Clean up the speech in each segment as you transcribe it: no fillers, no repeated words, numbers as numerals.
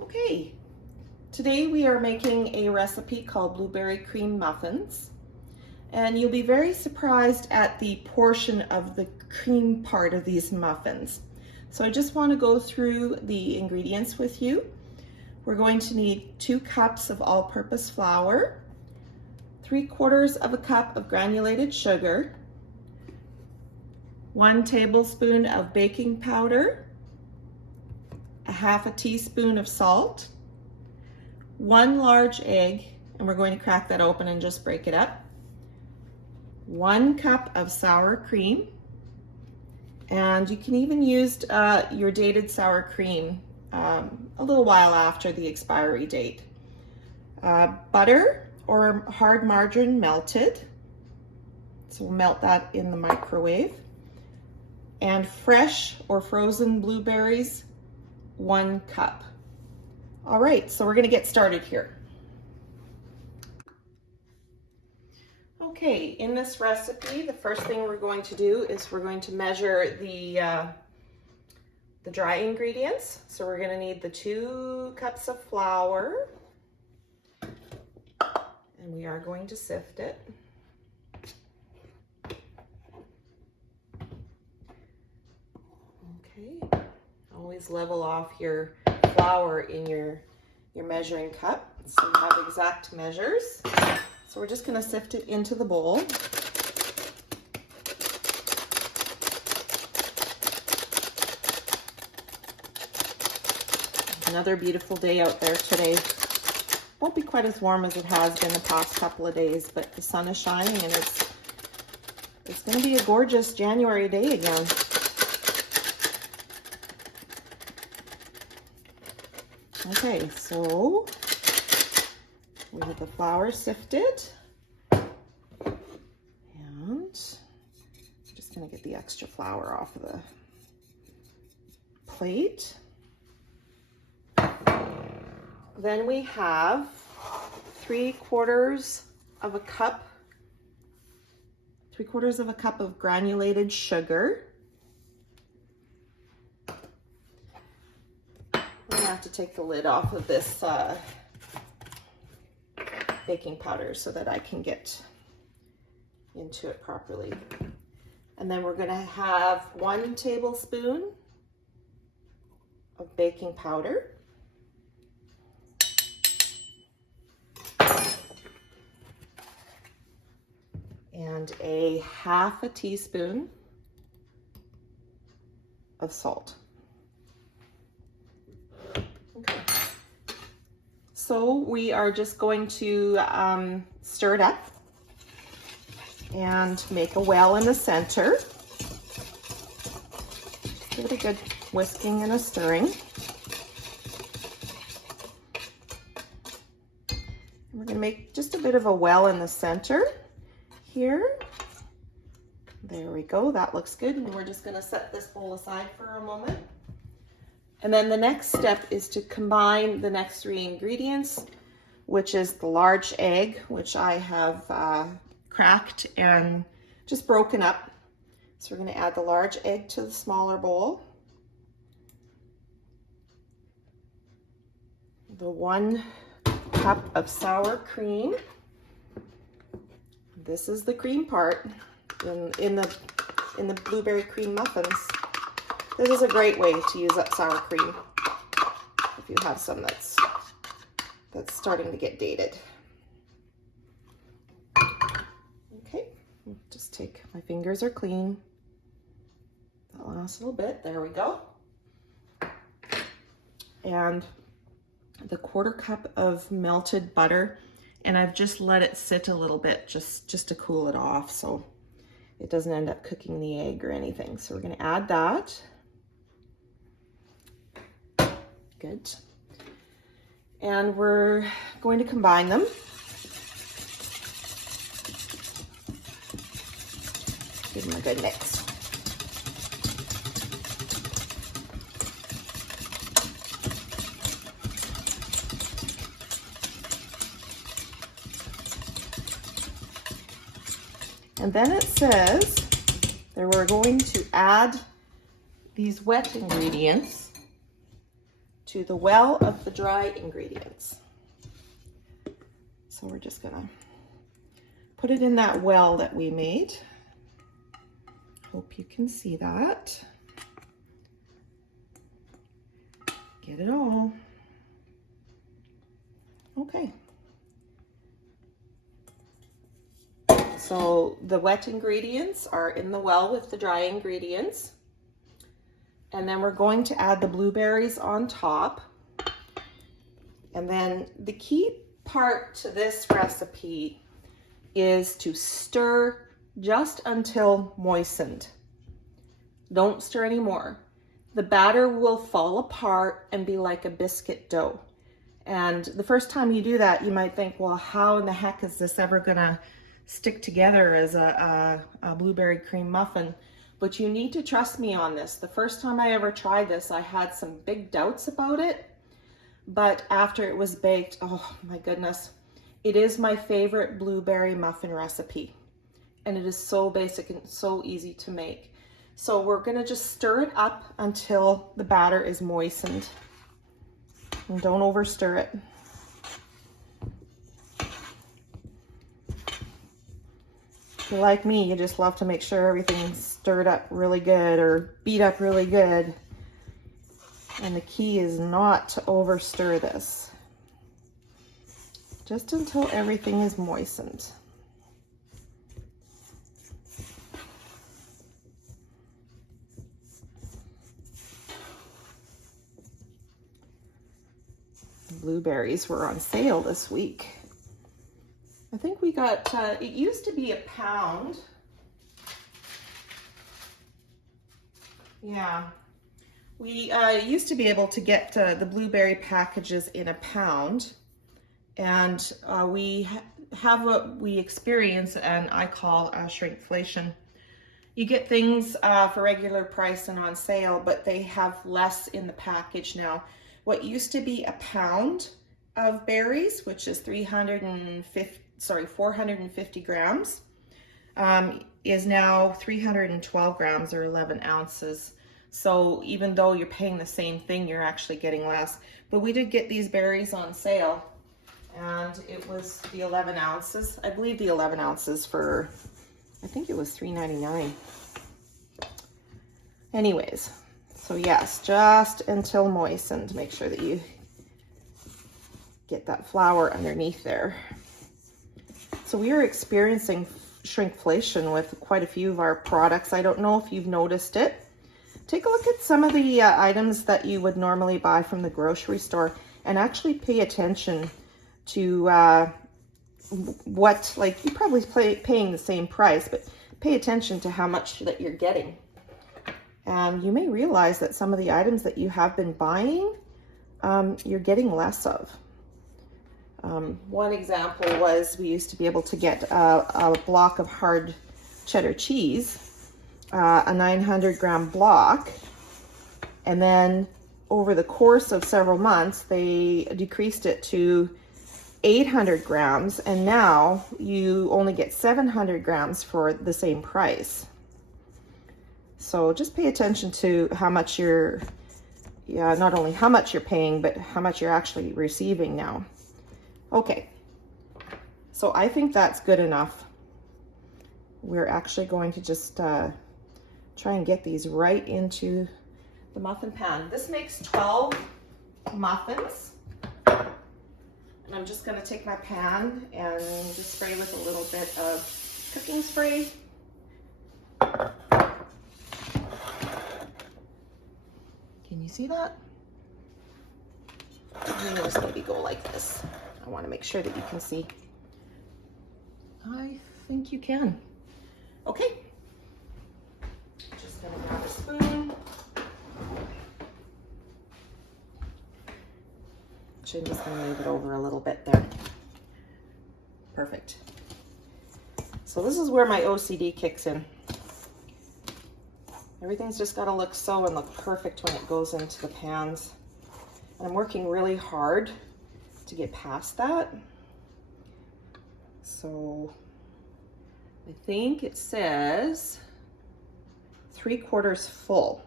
Okay, today we are making a recipe called Blueberry Cream Muffins, and you'll be very surprised at the portion of the cream part of these muffins. So I just want to go through the ingredients with you. We're going to need 2 cups of all-purpose flour, 3/4 of a cup of granulated sugar, 1 tablespoon of baking powder, a 1/2 teaspoon of salt, 1 large egg, and we're going to crack that open and just break it up, 1 cup of sour cream, and you can even use your dated sour cream a little while after the expiry date. Butter or hard margarine melted, so we'll melt that in the microwave, and fresh or frozen blueberries, 1 cup. All right, so we're gonna get started here. Okay, in this recipe, the first thing we're going to do is we're going to measure the dry ingredients. So we're gonna need the 2 cups of flour, and we are going to sift it. Okay, always level off your flour in your measuring cup so you have exact measures. So we're just going to sift it into the bowl. Another beautiful day out there today. Won't be quite as warm as it has been the past couple of days, but the sun is shining and it's going to be a gorgeous January day again. Okay, so we have the flour sifted, and I'm just going to get the extra flour off of the plate. Then we have 3/4 of a cup of granulated sugar. I'm gonna have to take the lid off of this baking powder so that I can get into it properly. And then we're gonna have 1 tablespoon of baking powder, and a 1/2 teaspoon of salt. Okay. So we are just going to stir it up and make a well in the center. Give it a good whisking and a stirring. And we're going to make just a bit of a well in the center here. There we go, that looks good. And we're just going to set this bowl aside for a moment. And then the next step is to combine the next 3 ingredients, which is the large egg, which I have cracked and just broken up. So we're going to add the large egg to the smaller bowl, the 1 cup of sour cream. This is the cream part in the blueberry cream muffins. This is a great way to use up sour cream if you have some that's starting to get dated. Okay, just take, my fingers are clean. That last little bit, there we go. And the 1/4 cup of melted butter, and I've just let it sit a little bit just to cool it off so it doesn't end up cooking the egg or anything. So we're going to add that. Good. And we're going to combine them. Give them a good mix. And then it says that we're going to add these wet ingredients to the well of the dry ingredients. So we're just gonna put it in that well that we made. Hope you can see that. Get it all. Okay. So the wet ingredients are in the well with the dry ingredients. And then we're going to add the blueberries on top. And then the key part to this recipe is to stir just until moistened. Don't stir anymore. The batter will fall apart and be like a biscuit dough. And the first time you do that, you might think, well, how in the heck is this ever gonna stick together as a blueberry cream muffin? But you need to trust me on this. The first time I ever tried this, I had some big doubts about it. But after it was baked, oh my goodness, it is my favorite blueberry muffin recipe. And it is so basic and so easy to make. So we're gonna just stir it up until the batter is moistened. And don't over stir it. If you're like me, you just love to make sure everything's stirred up really good or beat up really good. And the key is not to over stir this. Just until everything is moistened. Blueberries were on sale this week. I think we got, it used to be £1. Yeah, we used to be able to get the blueberry packages in £1. And we have what we experience, and I call shrinkflation. You get things for regular price and on sale, but they have less in the package now. What used to be £1 of berries, which is 450 grams, is now 312 grams or 11 ounces. So even though you're paying the same thing, you're actually getting less. But we did get these berries on sale, and it was the 11 ounces. I believe the 11 ounces for, I think it was $3.99. Anyways, so yes, just until moistened. Make sure that you get that flour underneath there. So we are experiencing shrinkflation with quite a few of our products. I don't know if you've noticed it. Take a look at some of the items that you would normally buy from the grocery store and actually pay attention to what, like, you probably paying the same price, but pay attention to how much that you're getting. And you may realize that some of the items that you have been buying, you're getting less of. One example was we used to be able to get a block of hard cheddar cheese, a 900 gram block, and then over the course of several months they decreased it to 800 grams, and now you only get 700 grams for the same price. So just pay attention to how much you're, not only how much you're paying, but how much you're actually receiving now. Okay, so I think that's good enough. We're actually going to just try and get these right into the muffin pan. This makes 12 muffins. And I'm just gonna take my pan and just spray with a little bit of cooking spray. Can you see that? I'm gonna just maybe go like this. I want to make sure that you can see. I think you can. Okay. Just gonna grab a spoon. Actually, I'm just gonna move it over a little bit there. Perfect. So this is where my OCD kicks in. Everything's just gotta look so and look perfect when it goes into the pans. And I'm working really hard to get past that. So I think it says 3/4 full,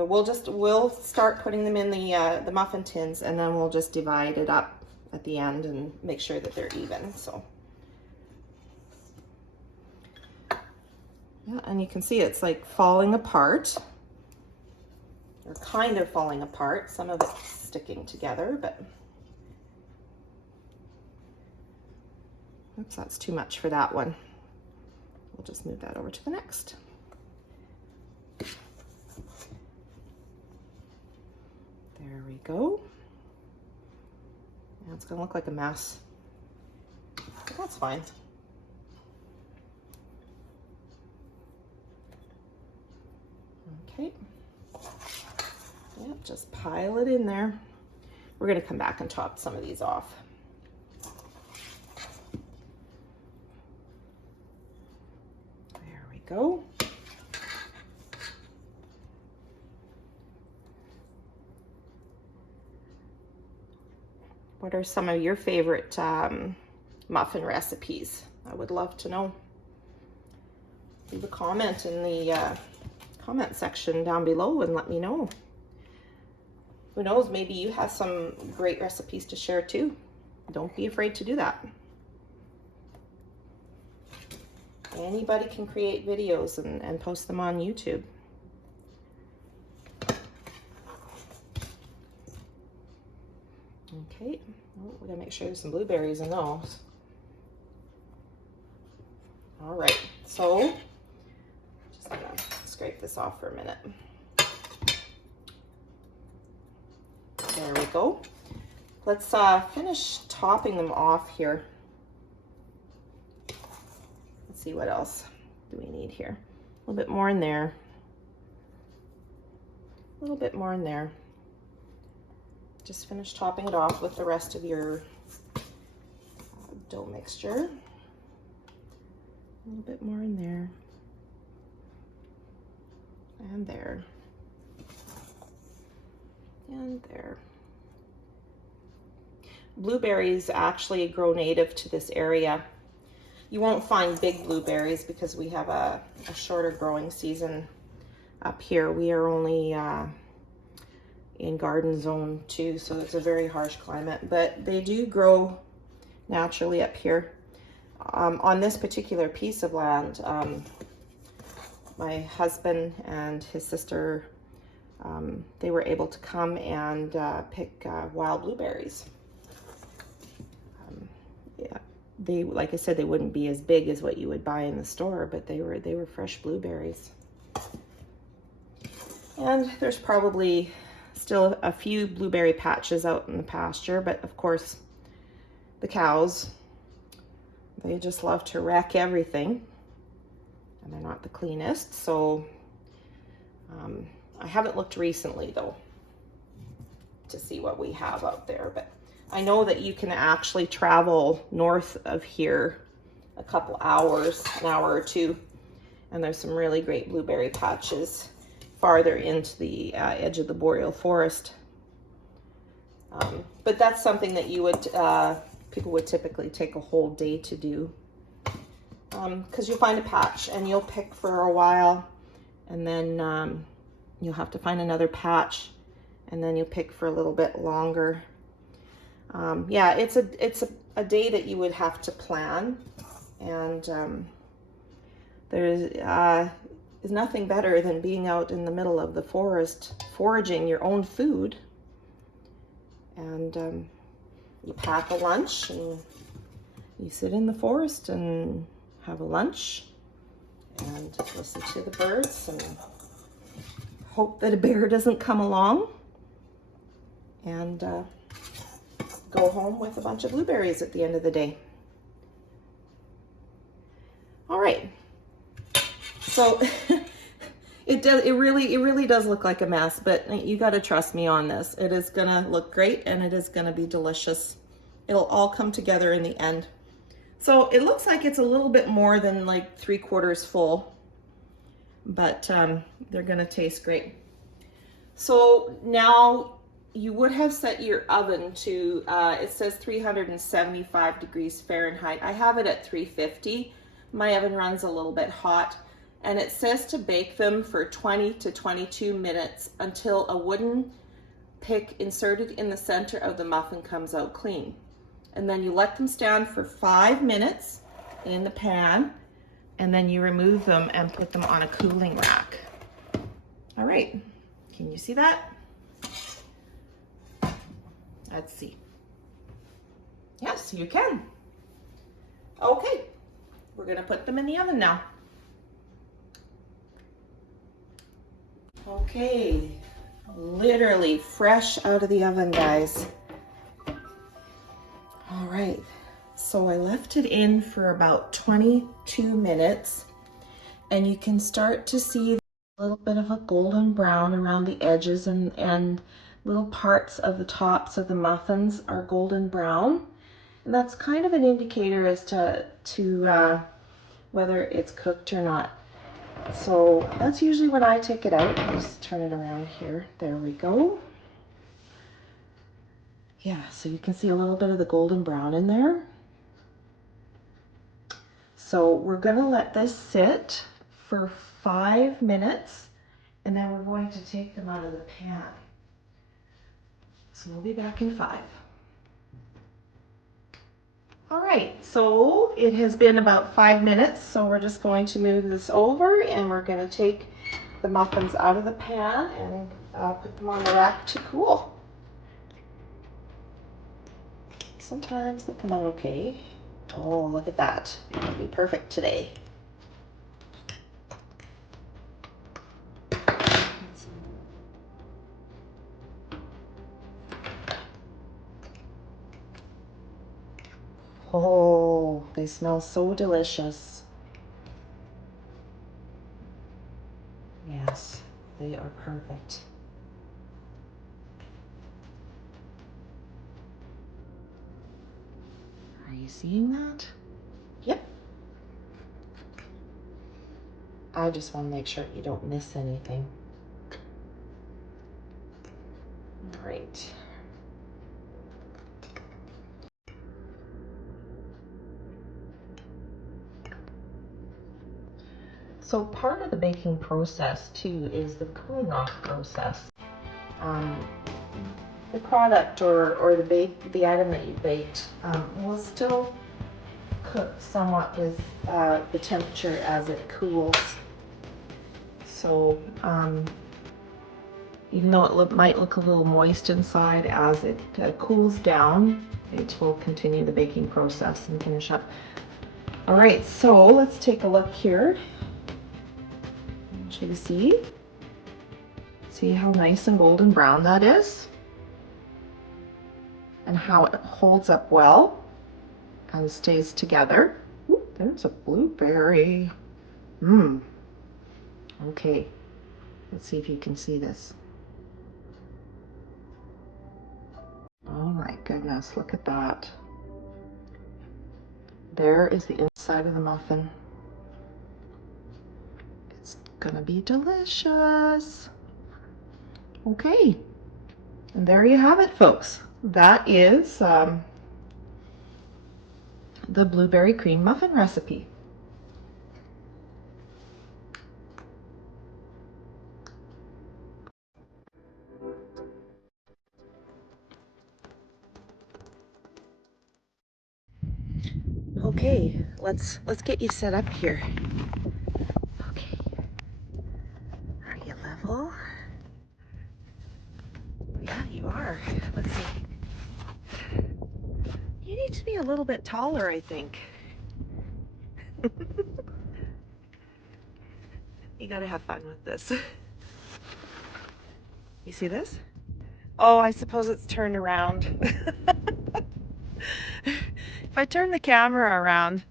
But we'll start putting them in the muffin tins, and then we'll just divide it up at the end and make sure that they're even. So yeah, and you can see it's like falling apart, or kind of falling apart. Some of it's sticking together, but oops, that's too much for that one. We'll just move that over to the next. There we go. Now it's gonna look like a mess, but that's fine. Okay. Yep, just pile it in there. We're gonna come back and top some of these off. There we go. What are some of your favorite muffin recipes? I would love to know. Leave a comment in the comment section down below and let me know. Who knows, maybe you have some great recipes to share too. Don't be afraid to do that. Anybody can create videos and post them on YouTube. Okay, oh, we gotta make sure there's some blueberries in those. All right, so just gonna scrape this off for a minute. There we go. Let's finish topping them off here. Let's see, what else do we need here? A little bit more in there. A little bit more in there. Just finish topping it off with the rest of your dough mixture. A little bit more in there. And there. And there. Blueberries actually grow native to this area. You won't find big blueberries because we have a shorter growing season up here. We are only in garden zone 2, so it's a very harsh climate, but they do grow naturally up here. On this particular piece of land, my husband and his sister, they were able to come and pick wild blueberries. Yeah, they, like I said, they wouldn't be as big as what you would buy in the store, but they were fresh blueberries. And there's probably still a few blueberry patches out in the pasture, but of course the cows, they just love to wreck everything, and they're not the cleanest. So I haven't looked recently though to see what we have out there, but I know that you can actually travel north of here a couple hours, an hour or two, and there's some really great blueberry patches farther into the edge of the boreal forest. But that's something that you would, people would typically take a whole day to do. Because you'll find a patch and you'll pick for a while, and then you'll have to find another patch, and then you'll pick for a little bit longer. Yeah, it's a day that you would have to plan, and there's nothing better than being out in the middle of the forest foraging your own food. And you pack a lunch and you sit in the forest and have a lunch and listen to the birds and hope that a bear doesn't come along, and go home with a bunch of blueberries at the end of the day. All right. So it really does look like a mess, but you got to trust me on this. It is gonna look great, and it is gonna be delicious. It'll all come together in the end. So it looks like it's a little bit more than like 3/4 full, but they're gonna taste great. So now you would have set your oven to, it says 375 degrees Fahrenheit. I have it at 350. My oven runs a little bit hot. and it says to bake them for 20 to 22 minutes until a wooden pick inserted in the center of the muffin comes out clean. And then you let them stand for 5 minutes in the pan, and then you remove them and put them on a cooling rack. All right, can you see that? Let's see. Yes, you can. Okay, we're gonna put them in the oven now. Okay, literally fresh out of the oven, guys. All right, so I left it in for about 22 minutes, and you can start to see a little bit of a golden brown around the edges, and little parts of the tops of the muffins are golden brown. And that's kind of an indicator as to whether it's cooked or not. So that's usually when I take it out. I'll just turn it around here. There we go. Yeah, so you can see a little bit of the golden brown in there. So we're gonna let this sit for 5 minutes, and then we're going to take them out of the pan. So we'll be back in 5. All right, so it has been about 5 minutes, so we're just going to move this over, and we're going to take the muffins out of the pan and put them on the rack to cool. Sometimes they come out okay. Oh, look at that. It'll be perfect today. Oh, they smell so delicious. Yes, they are perfect. Are you seeing that? Yep. I just want to make sure you don't miss anything. All right. So part of the baking process too is the cooling off process. The product or the item that you baked will still cook somewhat with the temperature as it cools. So even though it might look a little moist inside, as it cools down, it will continue the baking process and finish up. All right, so let's take a look here. You see how nice and golden brown that is, and how it holds up well and stays together. Ooh, there's a blueberry. Okay, let's see if you can see this. Oh my goodness, look at that. There is the inside of the muffin. It's gonna be delicious. Okay, and there you have it, folks. That is the blueberry cream muffin recipe. Okay, let's get you set up here. Okay, are you level? Yeah, you are. Let's see. You need to be a little bit taller, I think. You gotta have fun with this. You see this? Oh, I suppose it's turned around. If I turn the camera around,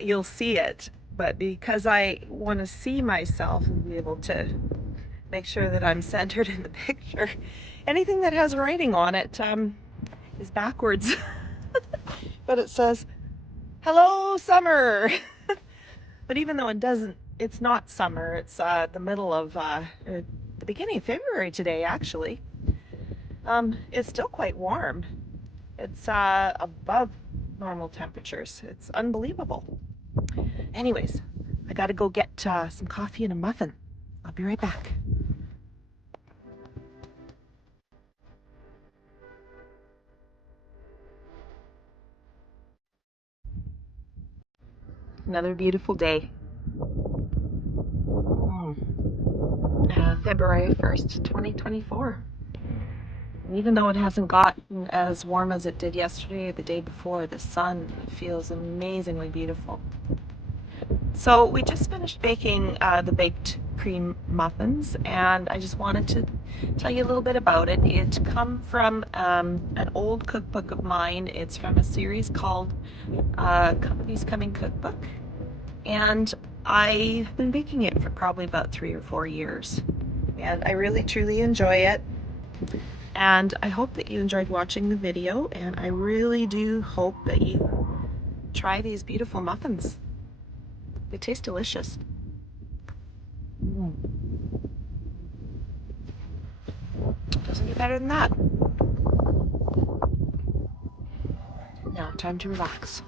you'll see it. But because I want to see myself and be able to make sure that I'm centered in the picture, anything that has writing on it is backwards. But it says, "Hello, summer." But even though it doesn't, it's not summer. It's the middle of the beginning of February today, actually. It's still quite warm. It's above normal temperatures. It's unbelievable. Anyways, I gotta go get some coffee and a muffin. I'll be right back. Another beautiful day. February 1st, 2024. And even though it hasn't gotten as warm as it did yesterday or the day before, the sun feels amazingly beautiful. So we just finished baking the baked cream muffins, and I just wanted to tell you a little bit about it. It comes from an old cookbook of mine. It's from a series called Company's Coming Cookbook, and I've been baking it for probably about 3 or 4 years, and I really truly enjoy it. And I hope that you enjoyed watching the video, and I really do hope that you try these beautiful muffins. They taste delicious. Doesn't get better than that. Now, time to relax.